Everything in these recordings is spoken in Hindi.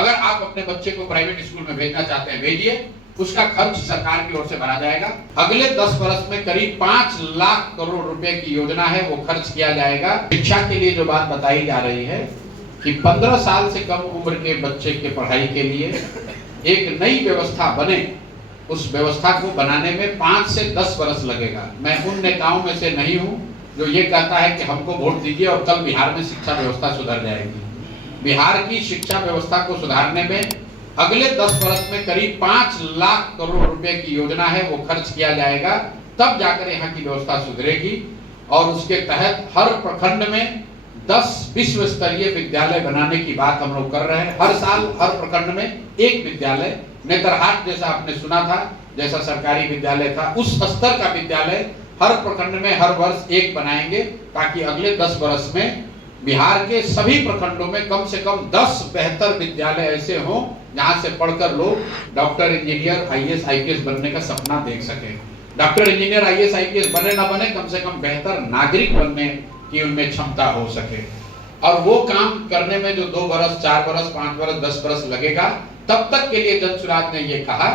अगर आप अपने बच्चे को प्राइवेट स्कूल में भेजना चाहते हैं भेजिए, उसका खर्च सरकार की ओर से भरा जाएगा। अगले 10 वर्ष में करीब 5 लाख करोड़ रुपए की योजना है, वो खर्च किया जाएगा। शिक्षा के लिए जो बात बताई जा रही है कि 15 साल से कम उम्र के बच्चे के पढ़ाई के लिए एक नई व्यवस्था बने, उस व्यवस्था को बनाने में 5 से 10 वर्ष लगेगा। मैं उन नेताओं में से नहीं हूं जो ये कहता है कि हमको वोट दीजिए और कल बिहार में शिक्षा व्यवस्था सुधर जाएगी। बिहार की शिक्षा व्यवस्था को सुधारने में अगले 10 वर्ष में करीब 5 लाख करोड़ रुपए की योजना है, वो खर्च किया जाएगा। तब जाकर यहाँ की व्यवस्था सुधरेगी और उसके तहत हर प्रखंड में 10 विश्व स्तरीय विद्यालय बनाने की बात हम लोग कर रहे हैं। हर साल हर प्रखंड में एक विद्यालय, नेतरहाट जैसा आपने सुना था, जैसा सरकारी विद्यालय था, उस स्तर का विद्यालय हर प्रखंड में हर वर्ष एक बनाएंगे, ताकि अगले 10 वर्ष में बिहार के सभी प्रखंडों में कम से कम 10 बेहतर विद्यालय ऐसे हों जहां से पढ़कर लोग डॉक्टर, इंजीनियर, आईएएस, आईपीएस बनने का सपना देख सके। डॉक्टर, इंजीनियर, आईएएस, आईपीएस बने ना बने, कम से कम बेहतर नागरिक बनने की उनमें क्षमता हो सके। और वो काम करने में जो 2 वर्ष, 4 वर्ष, 5 वर्ष, 10 वर्ष लगेगा, तब तक के लिए जनसुराज ने ये कहा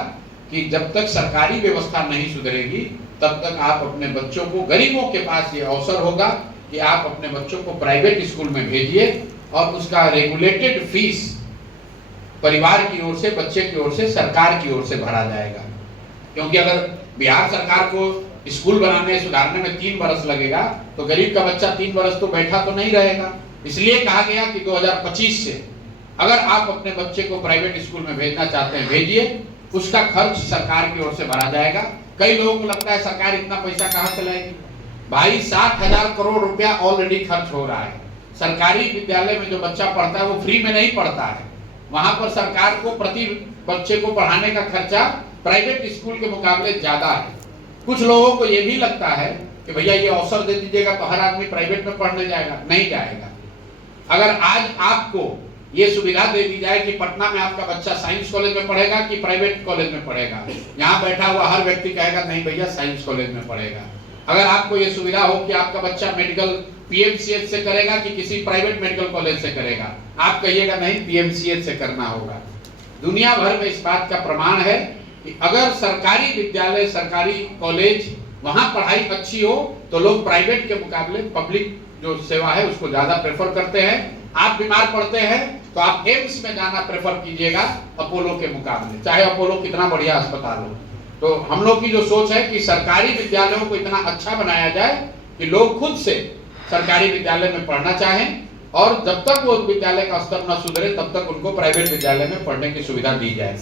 कि जब तक सरकारी व्यवस्था नहीं सुधरेगी तब तक आप अपने बच्चों को, गरीबों के पास ये अवसर होगा कि आप अपने बच्चों को प्राइवेट स्कूल में भेजिए और उसका रेगुलेटेड फीस परिवार की ओर से, बच्चे की ओर से, सरकार की ओर से भरा जाएगा। क्योंकि अगर बिहार सरकार को स्कूल बनाने, सुधारने में 3 वर्ष लगेगा तो गरीब का बच्चा 3 वर्ष तो बैठा तो नहीं रहेगा। इसलिए कहा गया कि 2025 से अगर आप अपने बच्चे को प्राइवेट स्कूल में भेजना चाहते हैं भेजिए, उसका खर्च सरकार की ओर से भरा जाएगा। कई लोगों को लगता है सरकार इतना पैसा कहां से लाएगी। भाई 60,000 करोड़ रुपया ऑलरेडी खर्च हो रहा है। सरकारी विद्यालय में जो बच्चा पढ़ता है वो फ्री में नहीं पढ़ता है, वहां पर सरकार को प्रति बच्चे को पढ़ाने का खर्चा प्राइवेट स्कूल के मुकाबले ज्यादा है। कुछ लोगों को ये भी लगता है कि भैया ये अवसर दे दीजिएगा तो हर आदमी प्राइवेट में पढ़ने जाएगा, नहीं जाएगा। अगर आज आपको ये सुविधा दे दी जाए कि पटना में आपका बच्चा साइंस कॉलेज में पढ़ेगा कि प्राइवेट कॉलेज में पढ़ेगा, यहाँ बैठा हुआ हर व्यक्ति कहेगा नहीं भैया साइंस कॉलेज में पढ़ेगा। अगर आपको ये सुविधा हो कि आपका बच्चा मेडिकल पीएमसीएच से करेगा कि किसी प्राइवेट मेडिकल कॉलेज से करेगा, आप कहिएगा नहीं पीएमसीएच से करना होगा। दुनिया भर में इस बात का प्रमाण है कि अगर सरकारी विद्यालय, सरकारी कॉलेज, वहां पढ़ाई अच्छी हो तो लोग प्राइवेट के मुकाबले पब्लिक जो सेवा है उसको ज्यादा प्रेफर करते हैं। आप बीमार पड़ते हैं तो आप एम्स में जाना प्रेफर कीजिएगा अपोलो के मुकाबले, चाहे अपोलो कितना बढ़िया अस्पताल हो। तो हम लोग की जो सोच है कि सरकारी विद्यालयों को इतना अच्छा बनाया जाए कि लोग खुद से सरकारी विद्यालय में पढ़ना चाहें, और जब तक वो विद्यालय का स्तर न सुधरे तब तक उनको प्राइवेट विद्यालय में पढ़ने की सुविधा दी जाए।